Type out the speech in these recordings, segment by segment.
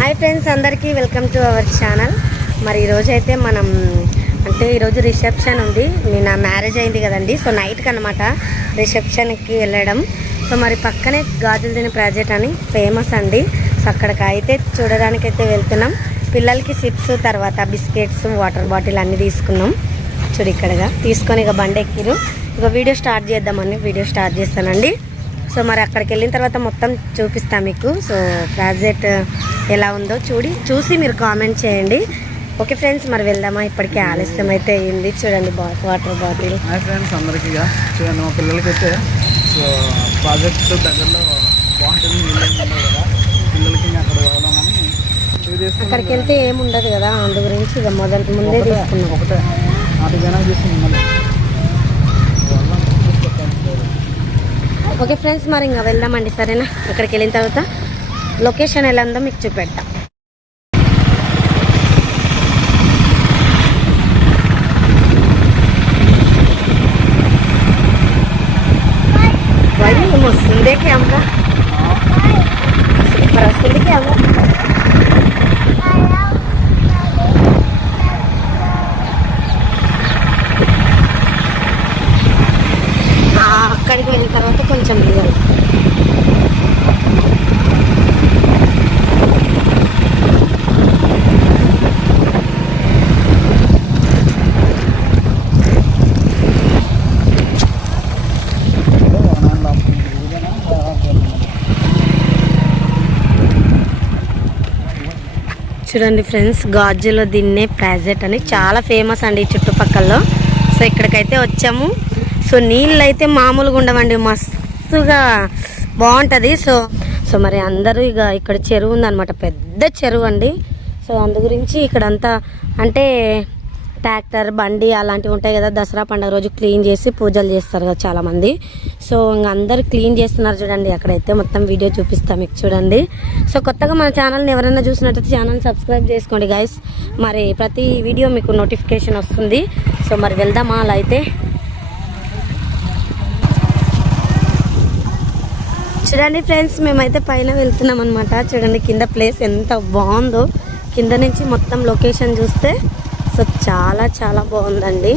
Hi friends అందరికీ welcome to our channel. మరి ఈరోజు అయితే మనం అంటే ఈరోజు రిసెప్షన్ ఉంది. నా మ్యారేజ్ అయింది కదండి సో నైట్కి అనమాట రిసెప్షన్కి వెళ్ళడం. సో మరి పక్కనే గాజులు తిన ప్రాజెక్ట్ అని ఫేమస్ అండి. సో అక్కడికి అయితే చూడడానికి అయితే వెళ్తున్నాం. పిల్లలకి చిప్స్ తర్వాత బిస్కెట్స్ వాటర్ బాటిల్ అన్నీ తీసుకున్నాం. చూడు ఇక్కడగా తీసుకొని ఇక బండి ఎక్కిరు ఇక వీడియో స్టార్ట్ చేద్దామని వీడియో స్టార్ట్ చేస్తానండి. సో మరి అక్కడికి వెళ్ళిన తర్వాత మొత్తం చూపిస్తా మీకు. సో ప్రాజెక్ట్ ఎలా ఉందో చూడి చూసి మీరు కామెంట్ చేయండి. ఓకే ఫ్రెండ్స్ మరి వెళ్దామా? ఇప్పటికే ఆలస్యం అయితే అయింది. చూడండి వాటర్ బాటిల్. హాయ్ ఫ్రెండ్స్ అందరికీ చూడండి మా పిల్లలకి అయితే సో ప్రాజెక్ట్ దగ్గరలో కదా. పిల్లలకి అక్కడ అక్కడికి వెళ్తే ఏముండదు కదా అందు గురించి ఇక మొదలు ముందే తీసుకున్నాం. ఒకటే. తీసుకున్నాం ఓకే ఫ్రెండ్స్ మరి ఇంకా వెళ్దామండి సరేనా? అక్కడికి వెళ్ళిన తర్వాత లొకేషన్ ఎలా ఉందో మీకు చూపెడతా. వస్తుంది కెమెరా సూపర్ వస్తుంది చూడండి ఫ్రెండ్స్ గాజులో దిన్నే ప్రాజెట్ అని చాలా ఫేమస్ అండి ఈ చుట్టుపక్కల సో ఇక్కడికైతే వచ్చాము. సో నీళ్ళు అయితే మామూలుగా ఉండవండి మస్తుగా బాగుంటుంది. సో సో మరి అందరూ ఇక ఇక్కడ చెరువు ఉందన్నమాట పెద్ద చెరువు అండి. సో అందు గురించి ఇక్కడంతా అంటే ట్రాక్టర్ బండి అలాంటివి ఉంటాయి కదా దసరా పండుగ రోజు క్లీన్ చేసి పూజలు చేస్తారు కదా చాలామంది. సో ఇంకా అందరు క్లీన్ చేస్తున్నారు చూడండి అక్కడైతే మొత్తం వీడియో చూపిస్తాం మీకు చూడండి. సో కొత్తగా మన ఛానల్ని ఎవరైనా చూసినట్టయితే ఛానల్ సబ్స్క్రైబ్ చేసుకోండి గైస్ మరి ప్రతి వీడియో మీకు నోటిఫికేషన్ వస్తుంది. సో మరి వెళ్దామా అలా అయితే? చూడండి ఫ్రెండ్స్ మేమైతే పైన వెళ్తున్నాం అనమాట చూడండి కింద ప్లేస్ ఎంత బాగుందో. కింద నుంచి మొత్తం లొకేషన్ చూస్తే సో చాలా చాలా బాగుందండి.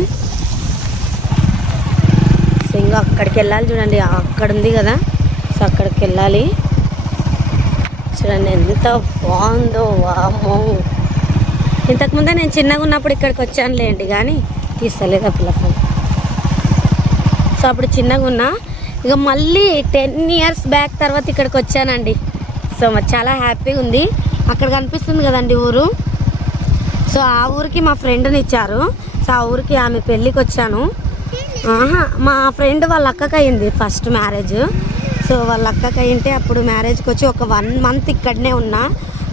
సో ఇంకా అక్కడికి వెళ్ళాలి చూడండి. అక్కడ ఉంది కదా. సో అక్కడికి వెళ్ళాలి. చూడండి ఎంత బాగుందో వామో ఇంతకుముందే నేను చిన్నగా ఉన్నప్పుడు ఇక్కడికి వచ్చాను లేండి కానీ తీస్తలేదు ఆ పిల్ల ఫోన్. సో అప్పుడు చిన్నగా ఉన్నా. ఇక మళ్ళీ టెన్ ఇయర్స్ బ్యాక్ తర్వాత ఇక్కడికి వచ్చానండి. సో చాలా హ్యాపీగా ఉంది. అక్కడ కనిపిస్తుంది కదండి ఊరు. సో ఆ ఊరికి మా ఫ్రెండ్ని ఇచ్చారు. సో ఆ ఊరికి ఆమె పెళ్ళికి వచ్చాను. ఆహా మా ఫ్రెండ్ వాళ్ళ అక్కకి అయింది ఫస్ట్ మ్యారేజ్. సో వాళ్ళ అక్కకి అయింటే అప్పుడు మ్యారేజ్కి వచ్చి ఒక వన్ మంత్ ఇక్కడనే ఉన్నా.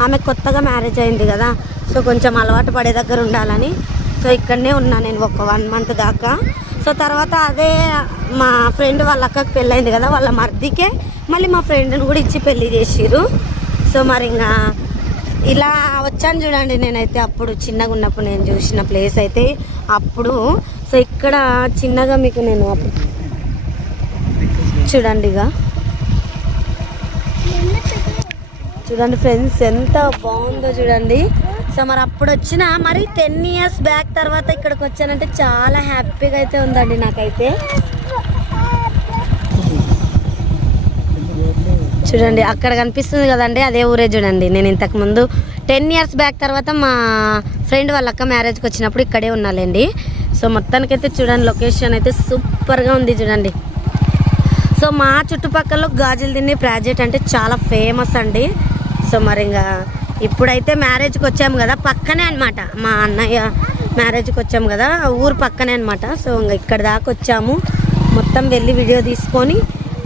ఆమె కొత్తగా మ్యారేజ్ అయింది కదా. సో కొంచెం అలవాటు పడే దగ్గర ఉండాలని. సో ఇక్కడనే ఉన్నా నేను ఒక వన్ మంత్ దాకా. సో తర్వాత అదే మా ఫ్రెండ్ వాళ్ళ అక్కకి పెళ్ళైంది కదా వాళ్ళ మర్దికే మళ్ళీ మా ఫ్రెండ్ని కూడా ఇచ్చి పెళ్ళి చేసిరు సో మరి ఇంకా ఇలా వచ్చాను చూడండి నేనైతే అప్పుడు చిన్నగా ఉన్నప్పుడు నేను చూసిన ప్లేస్ అయితే అప్పుడు. సో ఇక్కడ చిన్నగా మీకు నేను అప్పుడు చూడండి ఇక. చూడండి ఫ్రెండ్స్ ఎంత బాగుందో చూడండి. సో మరి అప్పుడు వచ్చిన మరి టెన్ ఇయర్స్ బ్యాక్ తర్వాత ఇక్కడికి వచ్చానంటే చాలా హ్యాపీగా అయితే ఉందండి నాకైతే. చూడండి అక్కడ కనిపిస్తుంది కదండి అదే ఊరే చూడండి. నేను ఇంతకుముందు టెన్ ఇయర్స్ బ్యాక్ తర్వాత మా ఫ్రెండ్ వాళ్ళ అక్క మ్యారేజ్కి వచ్చినప్పుడు ఇక్కడే ఉన్నాలేండి. సో మొత్తానికైతే చూడండి లొకేషన్ అయితే సూపర్గా ఉంది చూడండి. సో మా చుట్టుపక్కల గాజులు తినే ప్రాజెక్ట్ అంటే చాలా ఫేమస్ అండి. సో మరి ఇంకా ఇప్పుడైతే మ్యారేజ్కి వచ్చాము కదా పక్కనే అనమాట మా అన్నయ్య మ్యారేజ్కి వచ్చాము కదా ఊరు పక్కనే అనమాట సో ఇంకా ఇక్కడ దాకా వచ్చాము. మొత్తం వెళ్ళి వీడియో తీసుకొని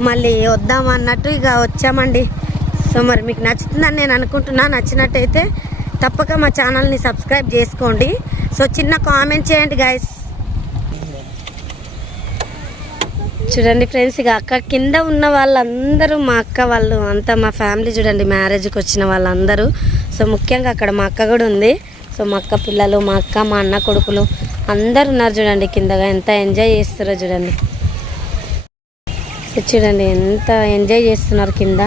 మళ్ళీ వద్దాం అన్నట్టు ఇక వచ్చామండి. సో మరి మీకు నచ్చుతుందని నేను అనుకుంటున్నా. నచ్చినట్టయితే తప్పక మా ఛానల్ని సబ్స్క్రైబ్ చేసుకోండి. సో చిన్న కామెంట్ చేయండి గాయస్ చూడండి ఫ్రెండ్స్ ఇక అక్కడ కింద ఉన్న వాళ్ళందరూ మా అక్క వాళ్ళు అంతా మా ఫ్యామిలీ చూడండి మ్యారేజ్కి వచ్చిన వాళ్ళందరూ. సో ముఖ్యంగా అక్కడ మా అక్క కూడా ఉంది. సో మా అక్క పిల్లలు మా అక్క మా అన్న కొడుకులు అందరు ఉన్నారు చూడండి కిందగా. ఎంత ఎంజాయ్ చేస్తారో చూడండి. చూడండి ఎంత ఎంజాయ్ చేస్తున్నారు కింద.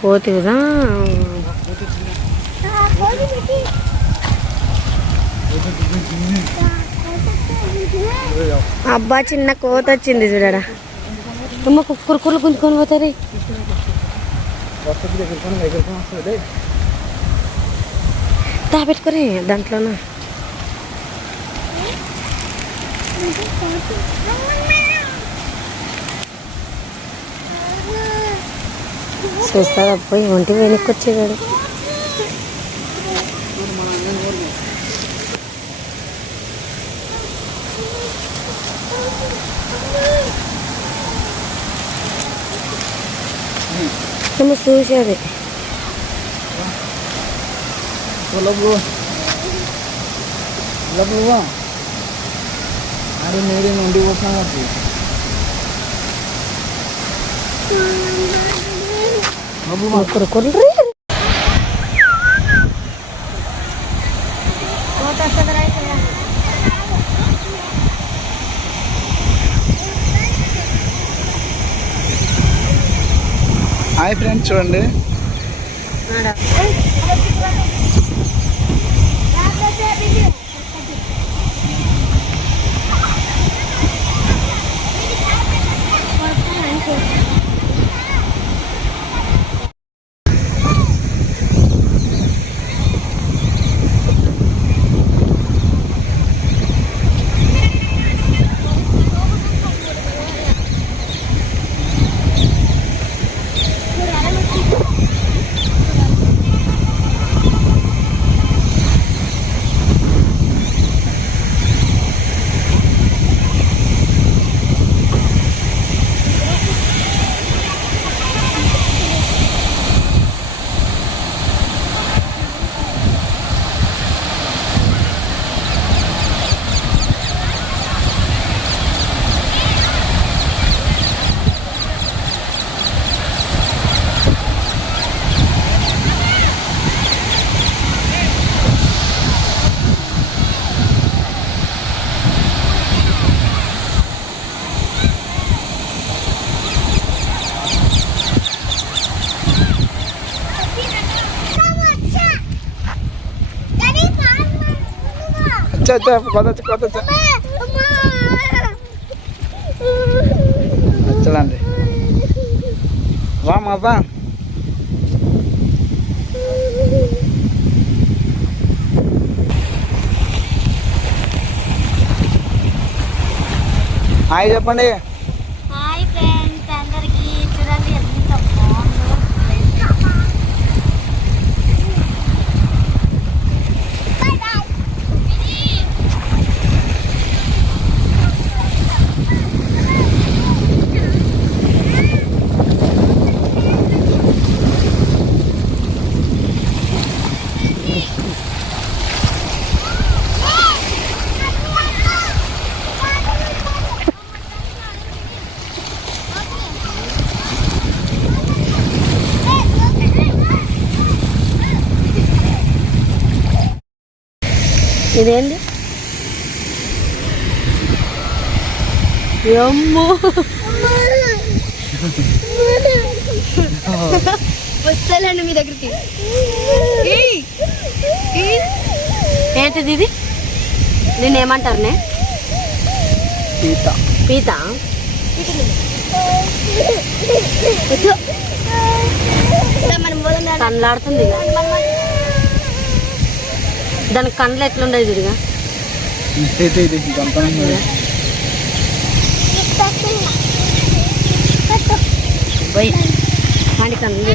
కోతి అబ్బా చిన్న కోత వచ్చింది చూడడా అమ్మ కుక్కరు కుర్రలు గుంజుకొని పోతారు. దా పెట్టుకోరే దాంట్లోనా? చూస్తారా పోయి ఒంటి వెనక్కి వచ్చేవాడు ఏమో చూసేది లోపల లోపల అరే నేడే నుండి పోతున్నాను అది లోపల కురు కుర్రీ హాయ్ ఫ్రెండ్స్ చూడండి. అచ్చా అచ్చా కొత్త కొత్త వచ్చలండి వా. హాయ్ చెప్పండి హాయ్ ఫ్రెండ్స్ అందరికి చూడండి ఎంత బాగుందో ఇదేంటి అమ్మో వస్తానండి మీ దగ్గరికి. ఏంటిది ఇది? దీన్ని ఏమంటారునే? పీత. పీత? కళ్ళాడుతుంది. దానికి కండ్లు ఎట్లుండదు చూడుగా ఇది ఇది గంపనం పోయి. వాడి కండ్లు.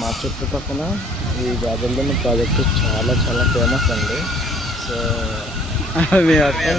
మా చుట్టుపక్కల ఈ గాజుల్దని ప్రాజెక్టు చాలా చాలా ఫేమస్ అండి. సో మీ అక్కడ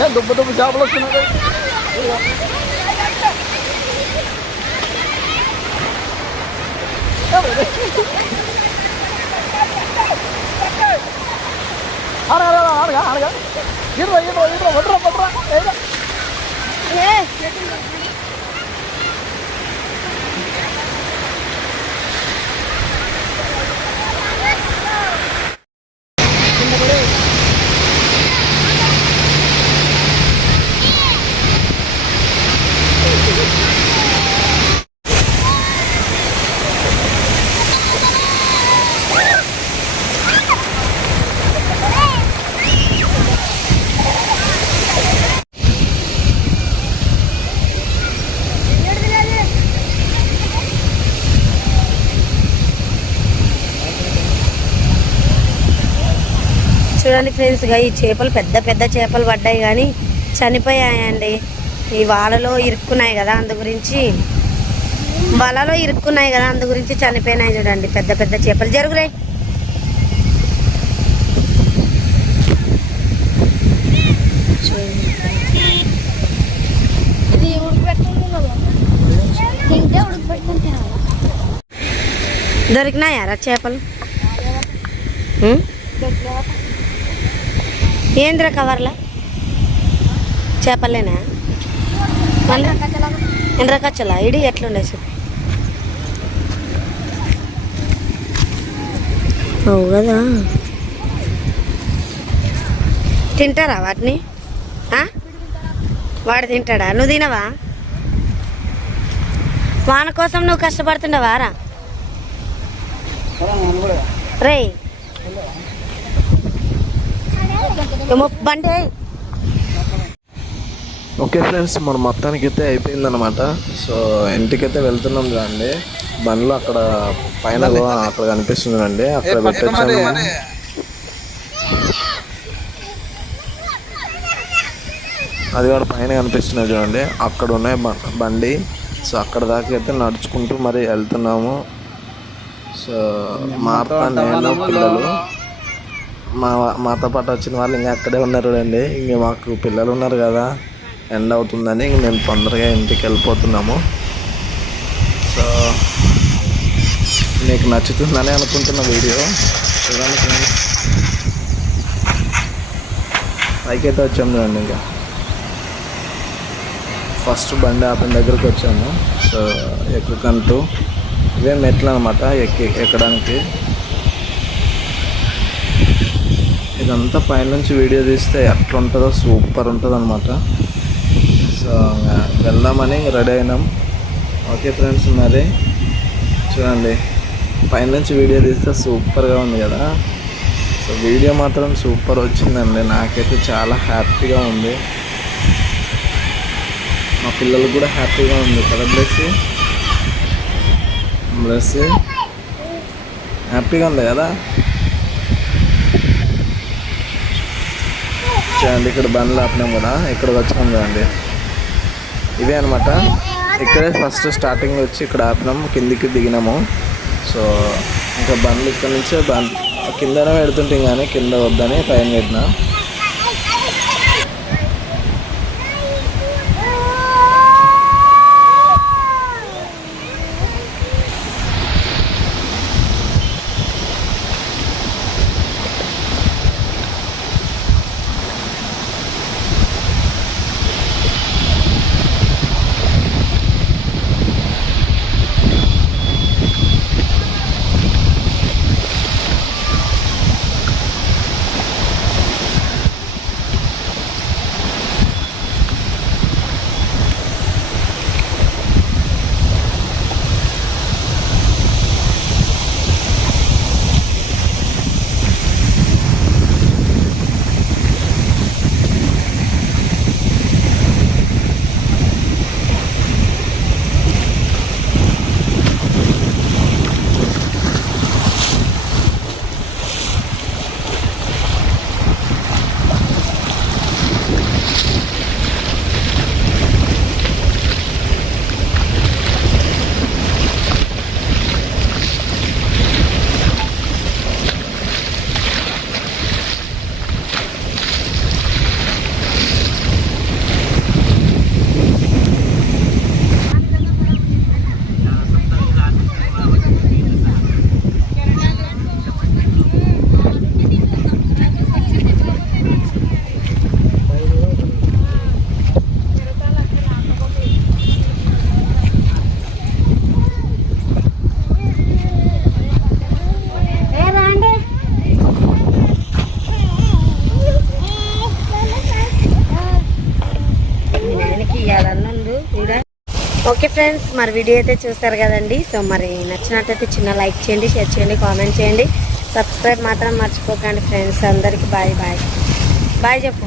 ஏன் துப்பு துப்பு சாப்பிட சொன்னது ஆடுங்க ஆடுங்க ஆடுங்க இருடா இருடா இருடா வட்டுறா வட்டுறா. ஏ చూడండి ఫ్రెండ్స్గా ఈ చేపలు పెద్ద పెద్ద చేపలు పడ్డాయి కానీ చనిపోయాయండి. ఈ వాలలో ఇరుక్కున్నాయి కదా అందు గురించి. వలలో ఇరుక్కున్నాయి కదా అందు గురించి చనిపోయినాయి చూడండి పెద్ద పెద్ద చేపలు. జరుగురాయి దొరికినాయారా చేపలు? ఏంద్ర కవర్లా? చేపలేనా? మళ్ళీ? ఎండ్రకచ్చలా ఇడి ఎట్లుండే సార్ అవు కదా. తింటారా వాటిని? వాడు తింటాడా? నువ్వు తినవా? వాన కోసం నువ్వు కష్టపడుతుండవారా రే. బండి. ఓకే ఫ్రెండ్స్ మన మొత్తానికి అయితే అయిపోయిందనమాట సో ఇంటికైతే వెళ్తున్నాం చూడండి బండ్లు అక్కడ పైన అక్కడ కనిపిస్తుంది అండి అక్కడ పెట్టొచ్చాను. అది కూడా పైన కనిపిస్తున్నది చూడండి. అక్కడ ఉన్నాయి బండి. సో అక్కడ దాకా అయితే నడుచుకుంటూ మరి వెళ్తున్నాము. సో మా అత్త నేను పిల్లలు. మా మాతో పాటు వచ్చిన వాళ్ళు ఇంకా అక్కడే ఉన్నారు అండి ఇంక మాకు పిల్లలు ఉన్నారు కదా. ఎండ్ అవుతుందని ఇంక మేము తొందరగా ఇంటికి వెళ్ళిపోతున్నాము. సో మీకు నచ్చుతుందని అనుకుంటున్న వీడియో. చూడండి friends. వచ్చాము చూడండి ఇంకా. ఫస్ట్ బండి ఆపిన దగ్గరకు వచ్చాము. సో ఎక్కుకంటూ. ఇవే మెట్లు అనమాట ఎక్కి ఎక్కడానికి. ఇదంతా పైనుంచి వీడియో తీస్తే ఎట్లా ఉంటుందో సూపర్ ఉంటుంది అనమాట సో వెళ్దామని రెడీ అయినాం. ఓకే ఫ్రెండ్స్ మరి చూడండి. పైనుంచి వీడియో తీస్తే సూపర్గా ఉంది కదా. సో వీడియో మాత్రం సూపర్ వచ్చిందండి. నాకైతే చాలా హ్యాపీగా ఉంది. మా పిల్లలకు కూడా హ్యాపీగా ఉంది కదా బ్లెస్. బ్లెస్. హ్యాపీగా ఉంది కదా? చూడండి ఇక్కడ బండ్లు ఆపినాం కూడా ఇక్కడికి వచ్చినాం చూడండి. ఇదే అనమాట ఇక్కడే ఫస్ట్ స్టార్టింగ్ వచ్చి ఇక్కడ ఆపినాం కిందికి దిగినాము. సో ఇంకా బండ్లు ఇక్కడ నుంచే బండ్ కిందనే పెడుతుంటాం కానీ కింద వద్దని పైన పెట్టినా. ఓకే ఫ్రెండ్స్ మరి వీడియో అయితే చూస్తారు కదండి. సో మరి నచ్చినట్టయితే చిన్న లైక్ చేయండి షేర్ చేయండి కామెంట్ చేయండి. సబ్స్క్రైబ్ మాత్రం మర్చిపోకండి ఫ్రెండ్స్. అందరికీ బాయ్ బాయ్. బాయ్ చెప్పు.